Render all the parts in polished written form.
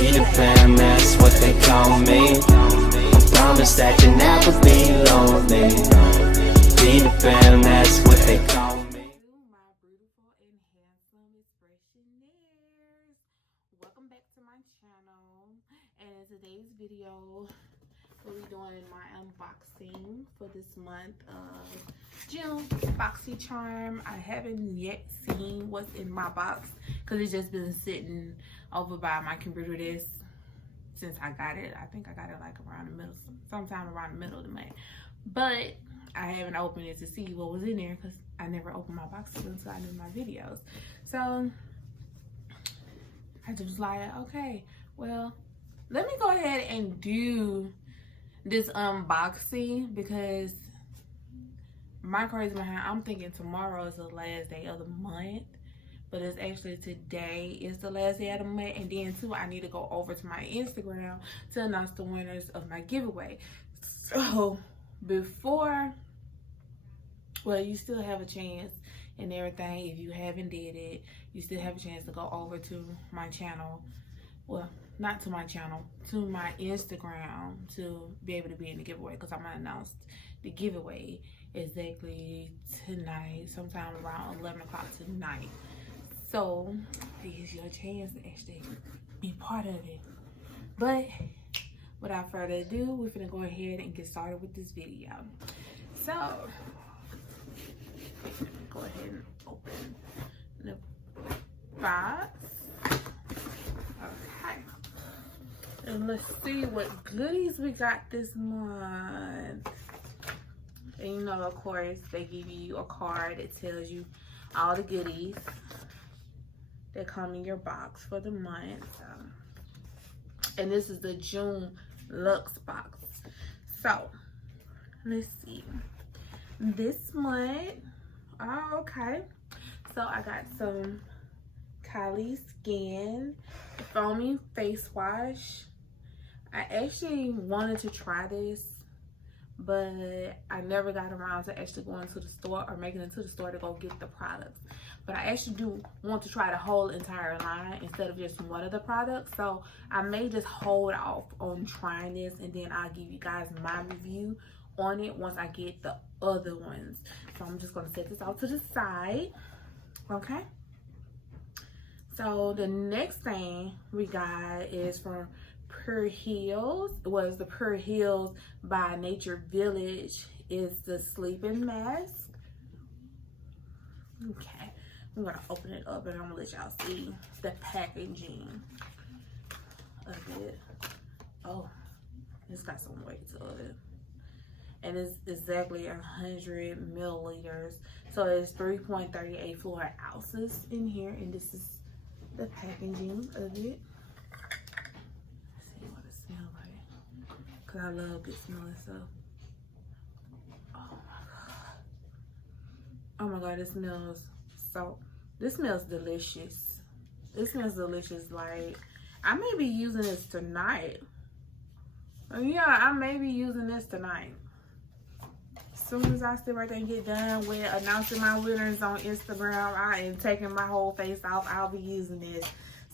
Peter Pan, that's what they call me. I promise that you'll never be lonely. Peter Pan, that's what they call me. My beautiful and handsome expressionaires, welcome back to my channel. And in today's video, we'll be doing my unboxing for this month of June Boxy Charm. I haven't yet seen what's in my box because it's just been sitting over by my computer desk since I got it. I think I got it like around the middle, sometime around the middle of the month. But I haven't opened it to see what was in there because I never opened my boxes until I did my videos. So I just was like, okay, well, let me go ahead and do this unboxing because my crazy behind, I'm thinking tomorrow is the last day of the month, but it's actually today is the last day of the month. And then too, I need to go over to my Instagram to announce the winners of my giveaway. So before, well, you still have a chance and everything. If you haven't did it, you still have a chance to go over to my channel. Well, not to my channel, to my Instagram to be able to be in the giveaway, because I'm gonna announce the giveaway exactly tonight, sometime around 11 o'clock tonight. So here's your chance to actually be part of it. But without further ado, we're gonna go ahead and get started with this video. So go ahead and open the box. Okay, and let's see what goodies we got this month. And you know, of course, they give you a card that tells you all the goodies that come in your box for the month. And this is the June Luxe Box. So let's see. This month, oh, okay. So I got some Kylie Skin Foaming Face Wash. I actually wanted to try this, but I never got around to actually going to the store or making it to the store to go get the products. But I actually do want to try the whole entire line instead of just one of the products. So I may just hold off on trying this, and then I'll give you guys my review on it once I get the other ones. So I'm just gonna set this out to the side, okay? So the next thing we got is from Pure Heals. It was the Pure Heals by Nature Village. Is the sleeping mask. Okay, I'm gonna open it up and I'm gonna let y'all see the packaging of it. Oh, it's got some weight to it. And it's exactly 100 milliliters. So it's 3.38 fluid ounces in here. And this is the packaging of it. Let's see what it smells like. Because I love good smelling stuff. Oh my God. Oh my God, this smells delicious. It smells delicious. Like, I may be using this tonight. Yeah, I may be using this tonight. As soon as I sit right there and get done with announcing my winners on Instagram, I am taking my whole face off. I'll be using this.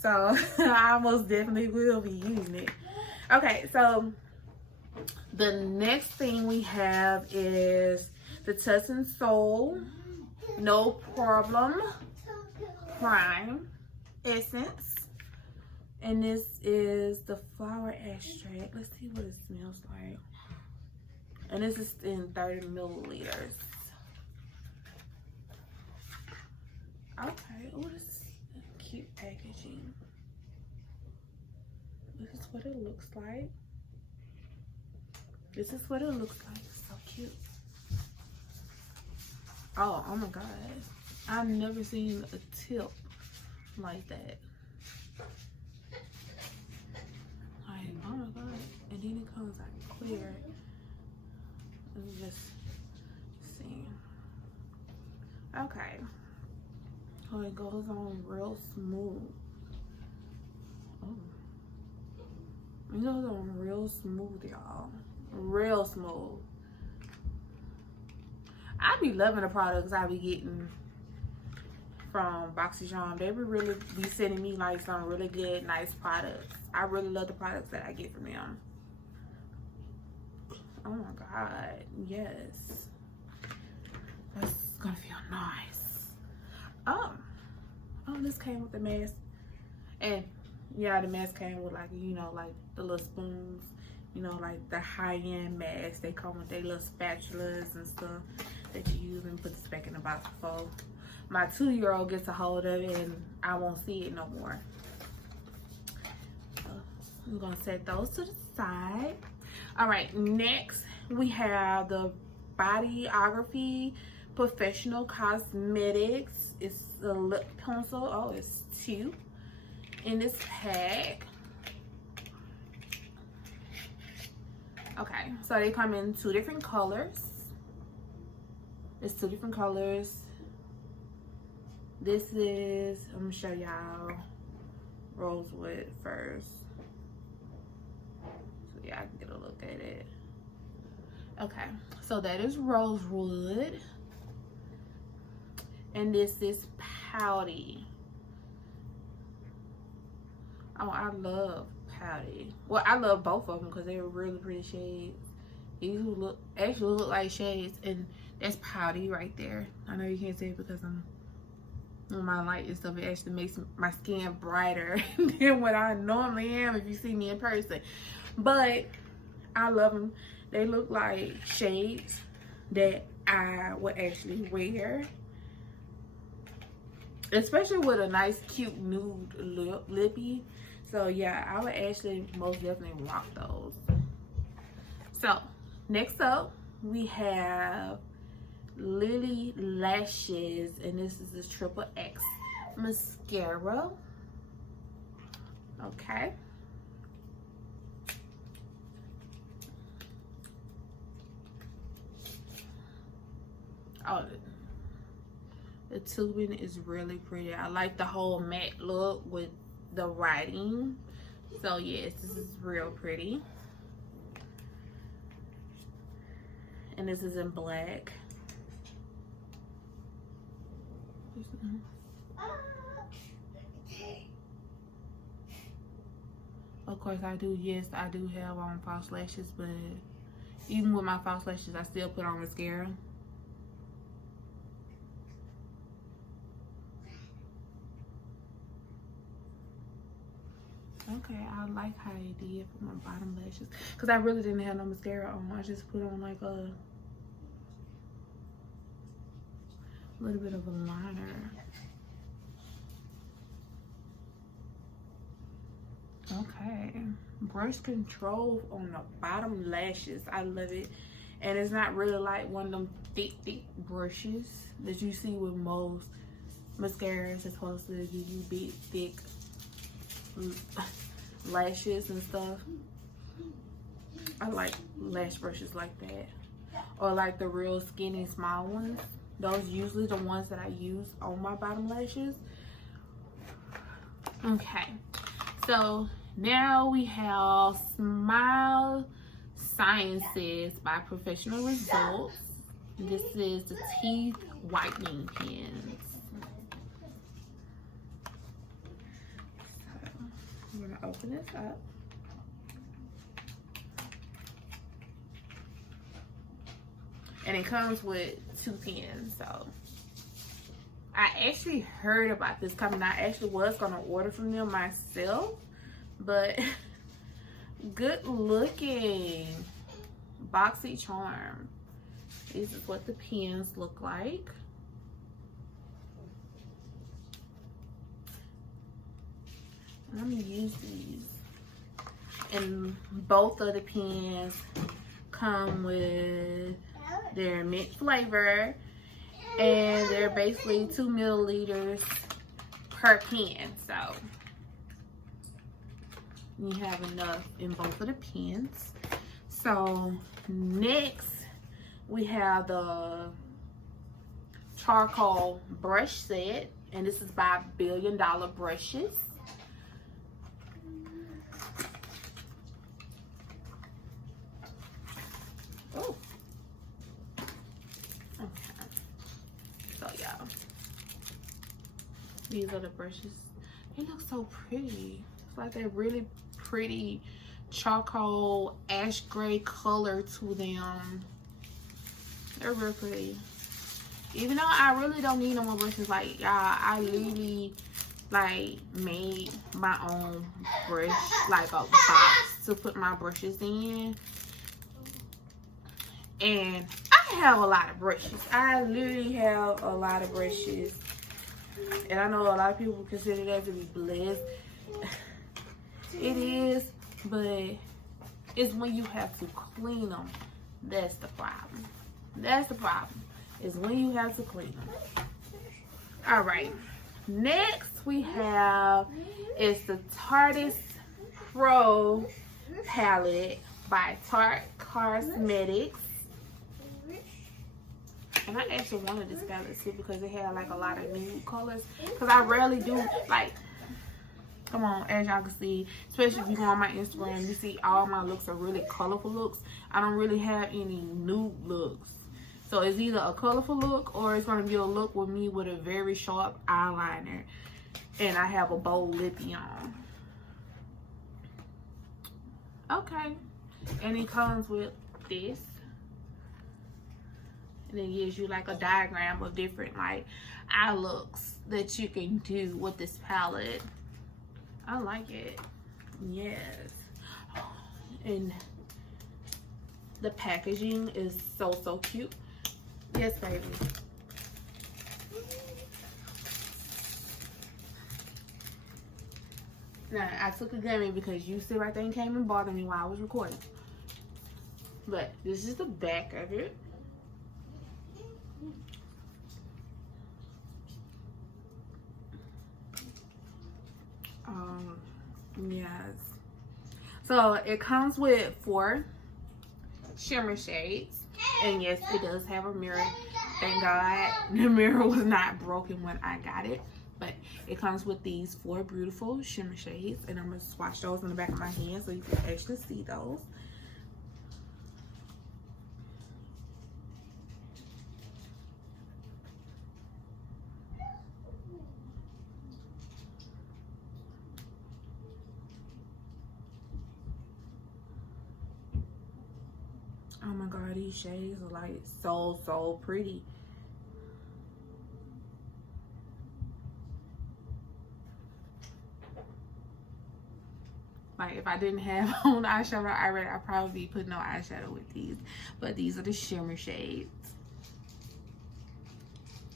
So I most definitely will be using it. Okay, so the next thing we have is the Touch and Soul No Problem Prime Essence. And this is the flower extract. Let's see what it smells like. And this is in 30 milliliters. Okay, oh, this is cute packaging. This is what it looks like. This is what it looks like. So cute. Oh my God. I've never seen a tip like that. Like, oh my God. And then it comes out clear. Let me just see. Okay. Oh, it goes on real smooth. Oh. It goes on real smooth, y'all. Real smooth. I be loving the products I be getting from boxycharm. They would really be sending me like some really good, nice products. I really love the products that I get from them. Oh my god, yes, that's gonna feel nice. Oh, this came with the mask, and yeah, the mask came with like, you know, like the little spoons, you know, like the high-end masks. They come with their little spatulas and stuff that you use and put this back in the box before my 2-year-old gets a hold of it and I won't see it no more. So I'm gonna set those to the side. All right, next we have the Bodyography Professional Cosmetics. It's a lip pencil. Oh, it's 2 in this pack. Okay, so they come in 2 different colors. It's 2 different colors. This is, I'm gonna show y'all Rosewood first. So yeah, I can get a look at it. Okay, so that is Rosewood. And this is Pouty. Oh, I love Pouty. Well, I love both of them because they're really pretty shades. These actually look like shades, and that's Pouty right there. I know you can't see it because I'm on my light and stuff. It actually makes my skin brighter than what I normally am if you see me in person. But I love them. They look like shades that I would actually wear, especially with a nice cute nude lippy. So yeah, I would actually most definitely rock those. So next up we have Lily Lashes, and this is this XXX mascara. Okay. Oh, the tubing is really pretty. I like the whole matte look with the writing. So yes, this is real pretty. And this is in black. Of course I do, yes, I do have on false lashes, but even with my false lashes, I still put on mascara. Okay, I like how I did for my bottom lashes because I really didn't have no mascara on. I just put on like a little bit of a liner. Okay, brush control on the bottom lashes. I love it. And it's not really like one of them thick brushes that you see with most mascaras. It's supposed to give you big, thick lashes and stuff. I like lash brushes like that, or like the real skinny small ones. Those usually the ones that I use on my bottom lashes. Okay, so now we have Smile Sciences by Professional Results. This is the teeth whitening pens. I'm gonna open this up. And it comes with 2 pens, so I actually heard about this coming. I actually was gonna order from them myself, but good looking. Boxycharm. This is what the pens look like. I'm gonna use these. And both of the pens come with their mint flavor, and they're basically 2 milliliters per pen, so you have enough in both of the pens. So next we have the charcoal brush set, and this is by Billion Dollar Brushes. Oh, okay. So yeah, These are the brushes. They look so pretty. It's like a really pretty charcoal ash gray color to them. They're real pretty. Even though I really don't need no more brushes, like y'all, I literally like made my own brush, like a box to put my brushes in. And I have a lot of brushes. I literally have a lot of brushes. And I know a lot of people consider that to be blessed. It is, but it's when you have to clean them. That's the problem. That's the problem. Is when you have to clean them. Alright. Next we have is the Tarte's Pro palette by Tarte Cosmetics. And I actually wanted this palette too because it had like a lot of nude colors. Because I rarely do, like, come on, as y'all can see, especially if you go on my Instagram, you see all my looks are really colorful looks. I don't really have any nude looks. So it's either a colorful look or it's going to be a look with me with a very sharp eyeliner. And I have a bold lippie on. Okay. And it comes with this. And it gives you like a diagram of different like eye looks that you can do with this palette. I like it. Yes. And the packaging is so cute. Yes, baby. Now, I took a gummy because you sit right there and came and bothered me while I was recording. But this is the back of it. Yes. So it comes with 4 shimmer shades. And yes, it does have a mirror. Thank God the mirror was not broken when I got it. But it comes with these 4 beautiful shimmer shades. And I'm going to swatch those in the back of my hand so you can actually see those. Oh my God, these shades are like so pretty. Like if I didn't have on eyeshadow already, I'd probably be putting no eyeshadow with these. But these are the shimmer shades.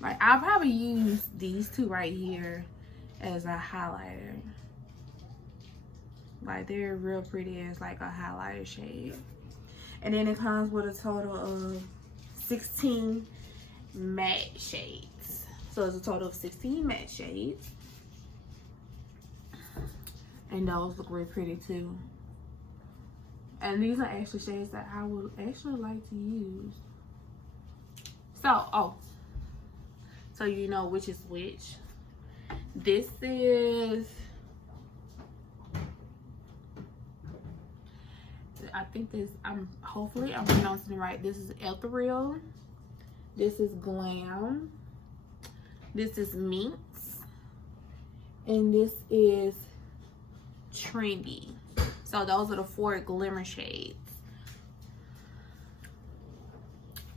Like I'll probably use these 2 right here as a highlighter. Like they're real pretty as like a highlighter shade. And then it comes with a total of 16 matte shades. So it's a total of 16 matte shades. And those look really pretty too. And these are actually shades that I would actually like to use. So, so you know which is which. This is, I think this, hopefully I'm pronouncing it right. This is Ethereal. This is Glam. This is Minx. And this is Trendy. So those are the 4 glimmer shades.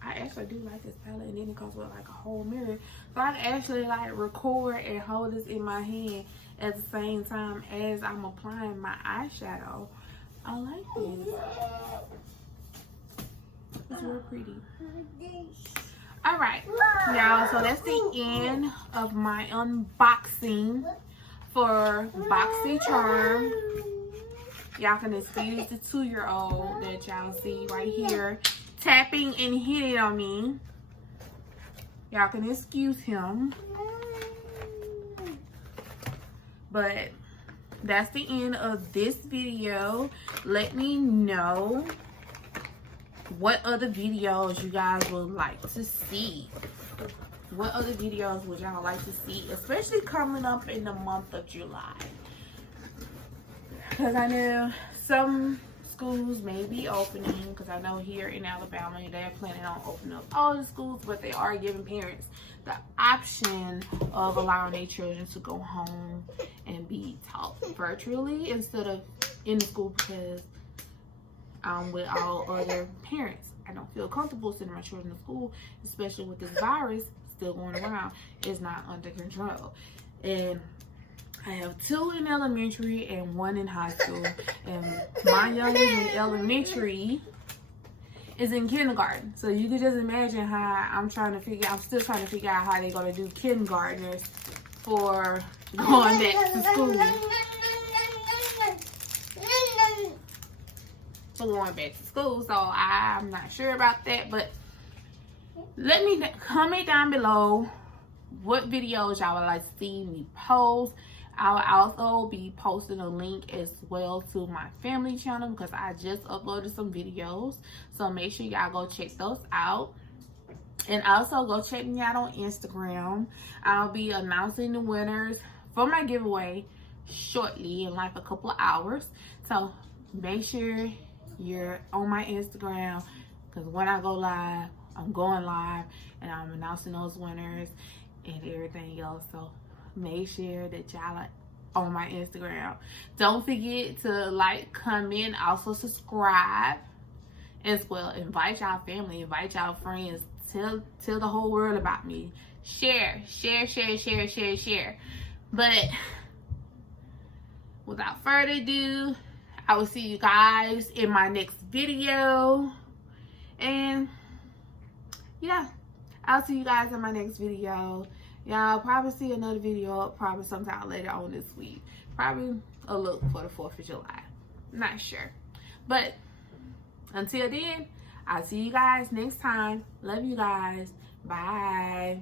I actually do like this palette, and then it comes with like a whole mirror. So I can actually like record and hold this in my hand at the same time as I'm applying my eyeshadow. I like this. It's real pretty. Alright, y'all, so that's the end of my unboxing for BoxyCharm. Y'all can excuse the 2-year-old that y'all see right here tapping and hitting on me. Y'all can excuse him. But that's the end of this video. Let me know what other videos you guys would like to see. What other videos would y'all like to see, especially coming up in the month of July? Because I know some schools may be opening, because I know here in Alabama they're planning on opening up all the schools, but they are giving parents the option of allowing their children to go home and be taught virtually instead of in the school, because with all other parents, I don't feel comfortable sending my children to school, especially with this virus still going around. It's not under control. And I have 2 in elementary and 1 in high school, and my youngest in elementary is in kindergarten. So you can just imagine how I'm still trying to figure out how they're gonna do kindergartners for going back to school. So I'm not sure about that, but let me comment down below what videos y'all would like to see me post. I'll also be posting a link as well to my family channel, because I just uploaded some videos, so make sure y'all go check those out. And also go check me out on Instagram. I'll be announcing the winners for my giveaway shortly, in like a couple of hours, so make sure you're on my Instagram, because when I go live, I'm going live and I'm announcing those winners and everything else. So make sure that y'all are on my Instagram. Don't forget to like, comment, also subscribe as well. Invite y'all family, invite y'all friends, tell the whole world about me. Share. But without further ado, I will see you guys in my next video. And yeah, I'll see you guys in my next video. Y'all probably see another video up probably sometime later on this week. Probably a look for the 4th of July. Not sure. But until then, I'll see you guys next time. Love you guys. Bye.